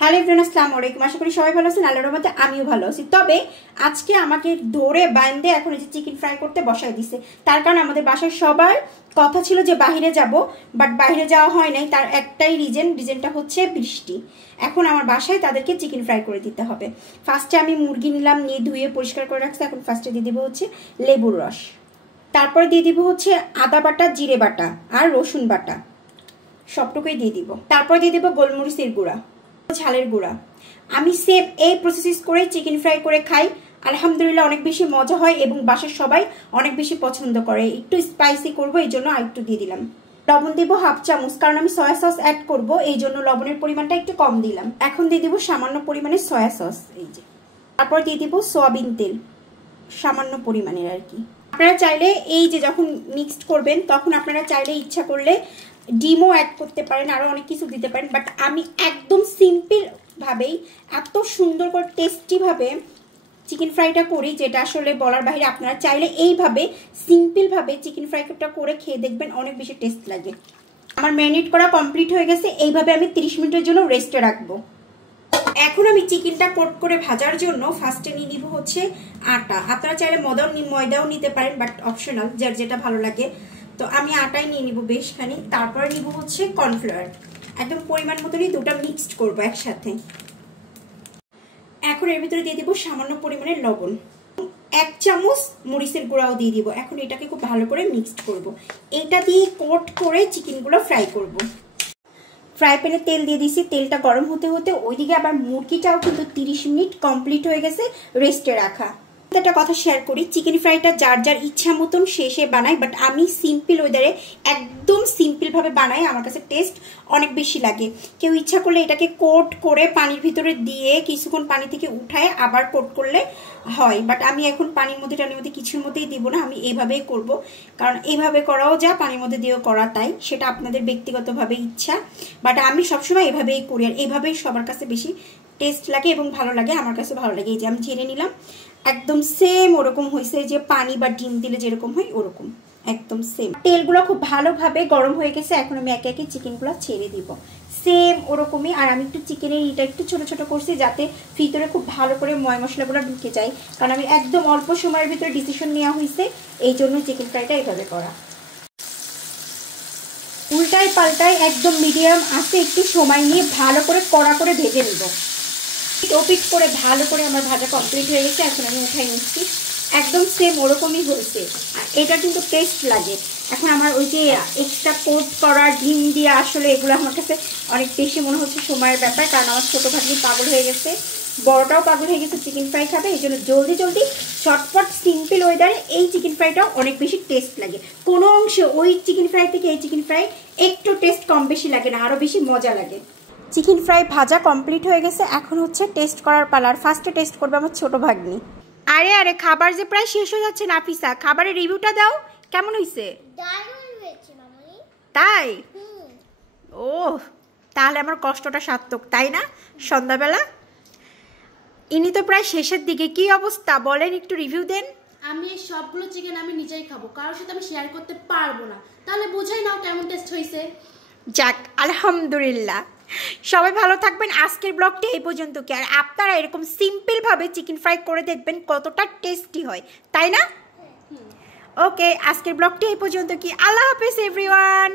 Hello everyone, আসসালামু আলাইকুম। আশা করি সবাই ভালো আছেন। আল্লাহর রহমতে আমিও ভালো আছি। তবে আজকে আমাকে ধরে বাইন্ধে এখন এই যে চিকেন ফ্রাই করতে বসাই দিছে। তার কারণ আমাদের বাসায় সবার কথা ছিল যে বাইরে যাব, বাট বাইরে যাওয়া হয় নাই। তার একটাই রিজনটা হচ্ছে বৃষ্টি। এখন আমার বাসায় তাদেরকে চিকেন ফ্রাই করে দিতে হবে। ফার্স্টে আমি মুরগি নিলাম, নিয়ে ধুয়ে পরিষ্কার করে রাখছি। এখন ফার্স্টে দিয়ে দিব হচ্ছে লেবুর রস, তারপরে দিয়ে দিব হচ্ছে আদা বাটা, জিরে বাটা আর রসুন বাটা, সবটুকুই দিয়ে দিব। তারপর দিয়ে দিব গোলমরিচের গুঁড়া, ঝালের গুঁড়া। আমি সেম এই প্রসেস করে চিকেন ফ্রাই করে খাই, আলহামদুলিল্লাহ অনেক বেশি মজা হয় এবং বাসার সবাই অনেক বেশি পছন্দ করে। একটু স্পাইসি করবো এই জন্য আরেকটু দিয়ে দিলাম। লবণ দিব হাফ চামচ, কারণ আমি সয়া সস অ্যাড করবো, এই জন্য লবণের পরিমাণটা একটু কম দিলাম। এখন দিয়ে দিব সামান্য পরিমাণে সয়া সস, এই যে। তারপর দিয়ে দিব সয়াবিন তেল সামান্য পরিমাণের আর কি। আপনারা চাইলে এই যে যখন মিক্সড করবেন তখন আপনারা চাইলে ইচ্ছা করলে ডিমও অ্যাড করতে পারেন, আরো অনেক কিছু দিতে পারেন। বাট আমি একদম সিম্পল ভাবেই এত সুন্দর করে টেস্টি ভাবে চিকেন ফ্রাইটা করি, যেটা আসলে বলার বাইরে। আপনারা চাইলে এইভাবে সিম্পল ভাবে চিকেন ফ্রাইটা করে খেয়ে দেখবেন, অনেক বেশি টেস্ট লাগে। আমার ম্যারিনেট করা কমপ্লিট হয়ে গেছে। এইভাবে আমি 30 মিনিটের জন্য রেস্টে রাখবো। এখন আমি চিকেনটা কোট করে ভাজার জন্য ফার্স্টে নিয়ে নিব হচ্ছে আটা। আপনারা চাইলে ময়দাও নিতে পারেন, বাট অপশনাল, যার যেটা ভালো লাগে। তো আমি আটাই নিয়ে নিব বেশখানি। তারপরে নিব হচ্ছে কর্নফ্লাওয়ার, একদম পরিমাণ মতনই দুটা মিক্সড করবো একসাথে। এখন এর ভিতরে দিয়ে দিব সামান্য পরিমাণে লবণ, 1 চামচ মরিচের গুঁড়াও দিয়ে দিব। এখন এটাকে খুব ভালো করে মিক্সড করব। এটা দিয়ে কোট করে চিকেনগুলো ফ্রাই করব। ফ্রাই প্যানে তেল দিয়ে দিছি, তেলটা গরম হতে হতে ওইদিকে আবার মুরগিটাও কিন্তু 30 মিনিট কমপ্লিট হয়ে গেছে রেস্টে রাখা। একটা কথা শেয়ার করি, চিকেন ফ্রাইটা যার যার ইচ্ছা মতন সে বানাই, বাট আমি সিম্পল ওয়েদারে একদম সিম্পল ভাবে বানাই। আমার কাছে টেস্ট অনেক বেশি লাগে। কেউ ইচ্ছা করলে এটাকে কোট করে পানির ভিতরে দিয়ে কিছুক্ষণ পানি থেকে উঠায় আবার কোট করলে হয়, বাট আমি এখন পানির মধ্যে টানির মধ্যে কিছুর মধ্যেই দিব না। আমি এইভাবেই করব, কারণ এইভাবে করাও যা, পানির মধ্যে দিয়েও করা তাই। সেটা আপনাদের ব্যক্তিগতভাবে ইচ্ছা, বাট আমি সবসময় এভাবেই করি, আর এইভাবেই সবার কাছে বেশি টেস্ট লাগে এবং ভালো লাগে। আমার কাছে ভালো লাগে। এই যে আমি ঝেড়ে নিলাম, একদম সেম ওরকম হয়েছে, যে পানি বা ডিম দিলে যেরকম হয় ওরকম একদম সেম। তেলগুলো খুব ভালোভাবে গরম হয়ে গেছে। এখন আমি একে একে চিকেনগুলো ছেড়ে দিব সেম ওরকমই। আর আমি একটু চিকেনের এটা একটু ছোট ছোট করছি, যাতে ভিতরে খুব ভালো করে ময় মশলাগুলো ঢুকে যায়, কারণ আমি একদম অল্প সময়ের ভিতরে ডিসিশন নেওয়া হয়েছে, এই জন্য চিকেন ফ্রাইটা এইভাবে করা। উল্টায় পাল্টায় একদম মিডিয়াম আছে একটু সময় নিয়ে ভালো করে কড়া করে ভেজে নিব। ওপিট করে ভালো করে আমার ভাজা কমপ্লিট হয়ে গেছে। এখন আমি উঠাই নিচ্ছি, একদম সেম ওরকমই হয়েছে। আর এটা কিন্তু টেস্ট লাগে। এখন আমার ওই যে এক্সট্রা কোট করা ডিম দিয়ে আসলে এগুলো আমার কাছে অনেক বেশি মনে হচ্ছে সময়ের ব্যাপার, কারণ আমার ছোটো ভাগ্নি পাগল হয়ে গেছে, বড়টাও পাগল হয়ে গেছে চিকেন ফ্রাই খাবে। এই জন্য জলদি জলদি চটপট সিম্পল ওয়েদারে এই চিকেন ফ্রাইটাও অনেক বেশি টেস্ট লাগে। কোনো অংশে ওই চিকেন ফ্রাই থেকে এই চিকেন ফ্রাই একটু টেস্ট কম বেশি লাগে না, আরও বেশি মজা লাগে। চিকেন ফ্রাই ভাজা কমপ্লিট হয়ে গেছে। এখন হচ্ছে টেস্ট করার পালার। ফার্স্টে টেস্ট করবে আমার ছোট ভাগ্নি। আরে আরে, খাবার যে প্রায় শেষ হয়ে যাচ্ছে। নাফিসা, খাবারের রিভিউটা দাও, কেমন হয়েছে? তাই? ও, তাহলে আমার কষ্টটা সার্থক, তাই না? সন্ধ্যাবেলা ইনি তো প্রায় শেষের দিকে। কি অবস্থা বলেন, একটু রিভিউ দেন। আমি এই সবগুলো চিকেন আমি নিজেই খাবো, কারোর সাথে আমি শেয়ার করতে পারবো না। তাহলে বোঝাই নাও কেমন টেস্ট হয়েছে। যাক, আলহামদুলিল্লাহ। সবাই ভালো থাকবেন। আজকের ব্লগটি এই পর্যন্ত কি, আর আপনারা এরকম সিম্পল ভাবে চিকেন ফ্রাই করে দেখবেন কতটা টেস্টি হয়, তাই না? ওকে, আজকের ব্লগটি এই পর্যন্ত কি। আল্লাহ হাফেজ এভরিওয়ান।